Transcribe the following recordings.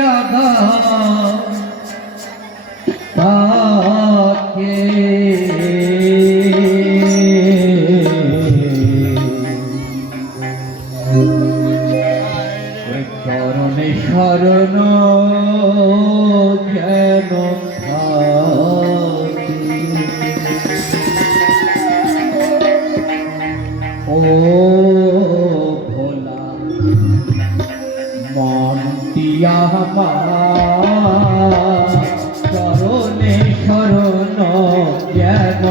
পিয়া দাও তাকে চরণে শরণ যেন ও ভোলা মন দিয়া চরণে শরণ যেন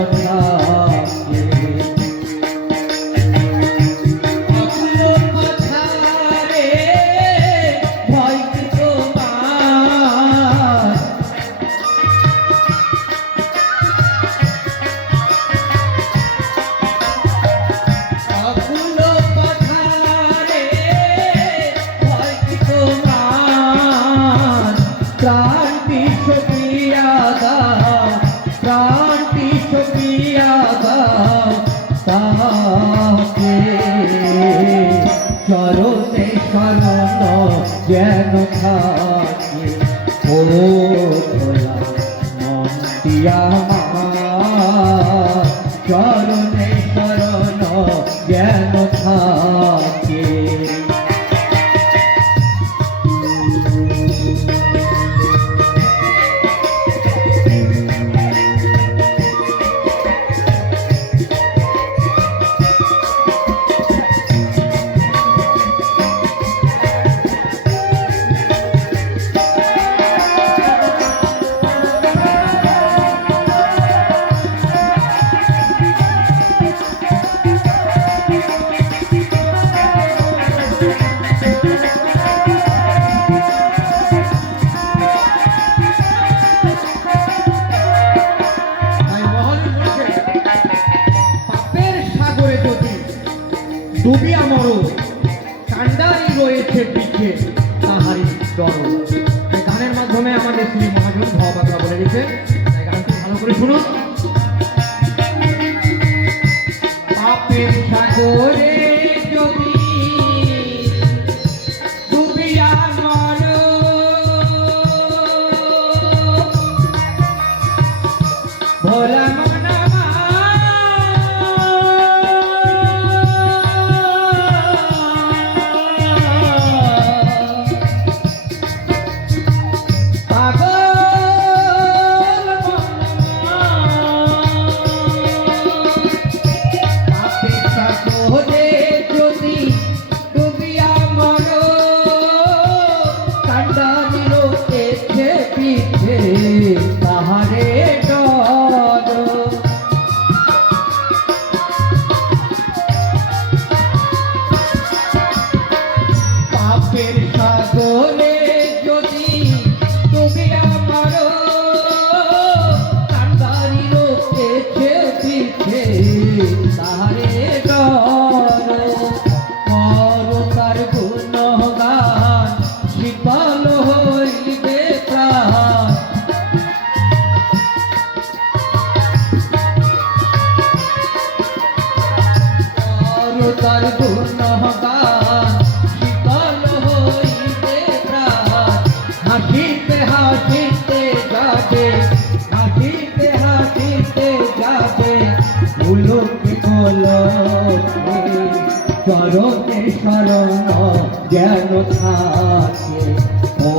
চরণে শরণ যেন থাকে ও ভোলা মন দিয়া চরণে শরণ যেন থাকে ডুবিয়া মরো কান্ডারি রয়েছে পিঠে তাহারি ডর। এই গানের মাধ্যমে আমাদের শ্রী মহাজন ভাবাত্রা বলে গেছে, এই গানটি ভালো করে শুনুন। পাপের সাগরে যদি ডুবিয়া মরো ভোলা তাহারে ডর। পাপের সাগরে যদি তুমি আমার কান্ডারি রয়েছে পিঠে তাহারে ডর। করো তার গুণগান শীতল হইবে প্রাণ। তার গুণগান শীতল হইবে প্রাণ। হাসিতে হাসিতে যাবে হাসিতে হাসিতে যাবে উলুকে গোলকে চরণে শরণ যেন থাকে ও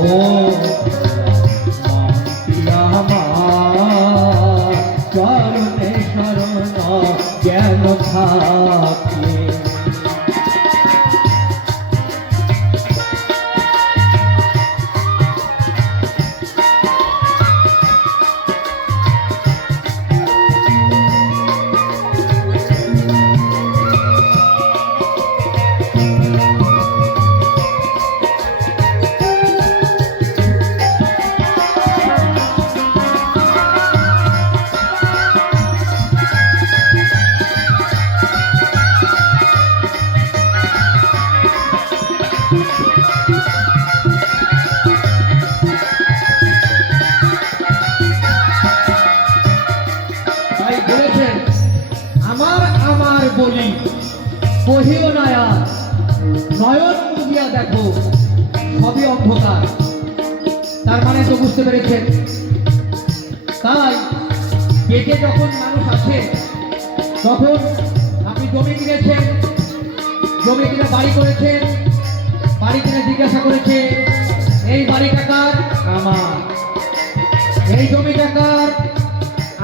চরণে শরণ যেন থাকে। বলি বহিও নয়া নয়ন মুদিয়া দেখো সবই অন্ধকার। তার মানে তো বুঝতে পেরেছেন। তাই পেটে যখন মানুষ আছে তখন আপনি জমি কিনেছেন, জমি কিনে বাড়ি করেছেন, বাড়ি কিনে জিজ্ঞাসা করেছে এই বাড়িটা কার? আমার। এই জমিটা কার?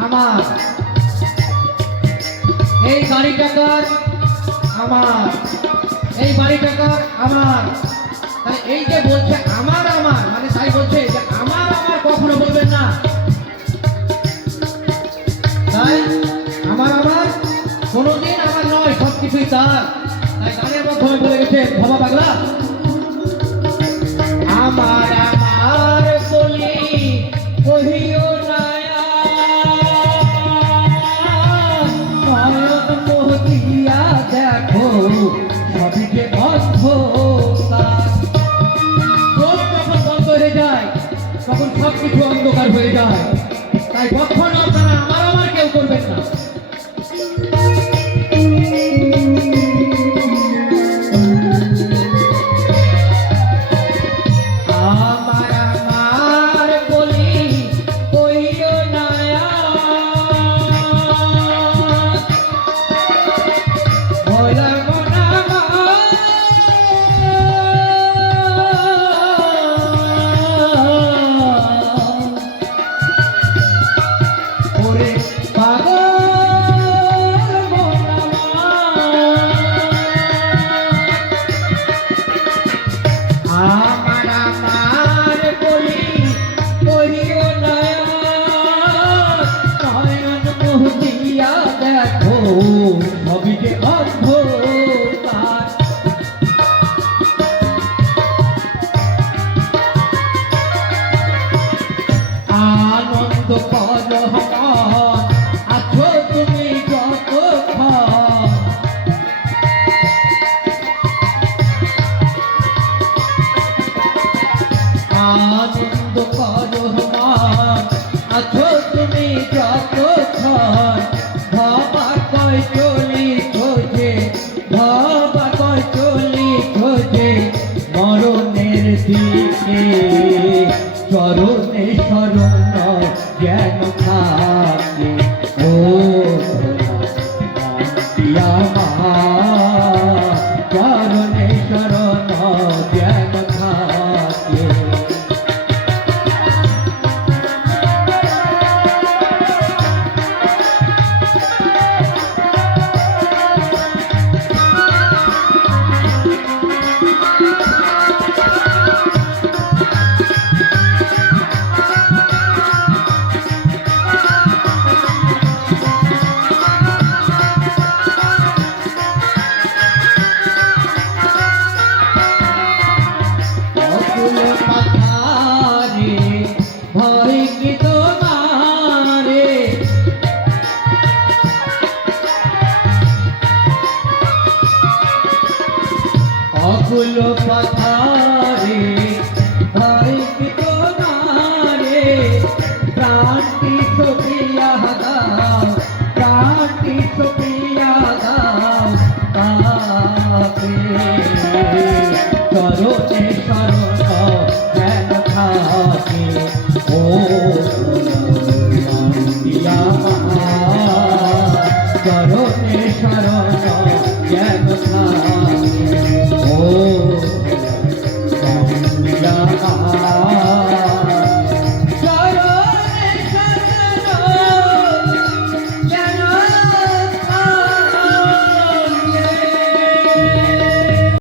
আমার। এই গাড়িটা কার? আমার। এই বাড়িটা কার? আমার। তাই এই যে বলছে আমার আমার, মানে তাই বলছে যে আমার আমার কখনো বলবেন না। তাই আমার আমার কোনোদিন আমার নয়, সবকিছুই তার। তাই গানের মাধ্যমে বলে গেছে ভবা পাগলা, আমার আমার বলি কহিও না নয়ন মোহিয়া দেখো সবই যে অন্ধকার। চোখ যখন বন্ধ হয়ে যায় তখন সবকিছু অন্ধকার হয়ে যায়। তাই কখনো আপনারা আমার আমার কেউ করবেন না। আমার আমার বলি কইও না বলব না ওরে পাগল আমার আমার বলি কহিও না নয়ন মোহিয়া দেখো সবই যে অন্ধকার। আনন্দ করো মন আছো তুমি যতক্ষণ, আনন্দ করো মন আছো তুমি যতক্ষণ। ভবা কয় চলি খোঁজে, ভবা কয় চলি খোঁজে মরণের দিকে, চরণে শরণ যেন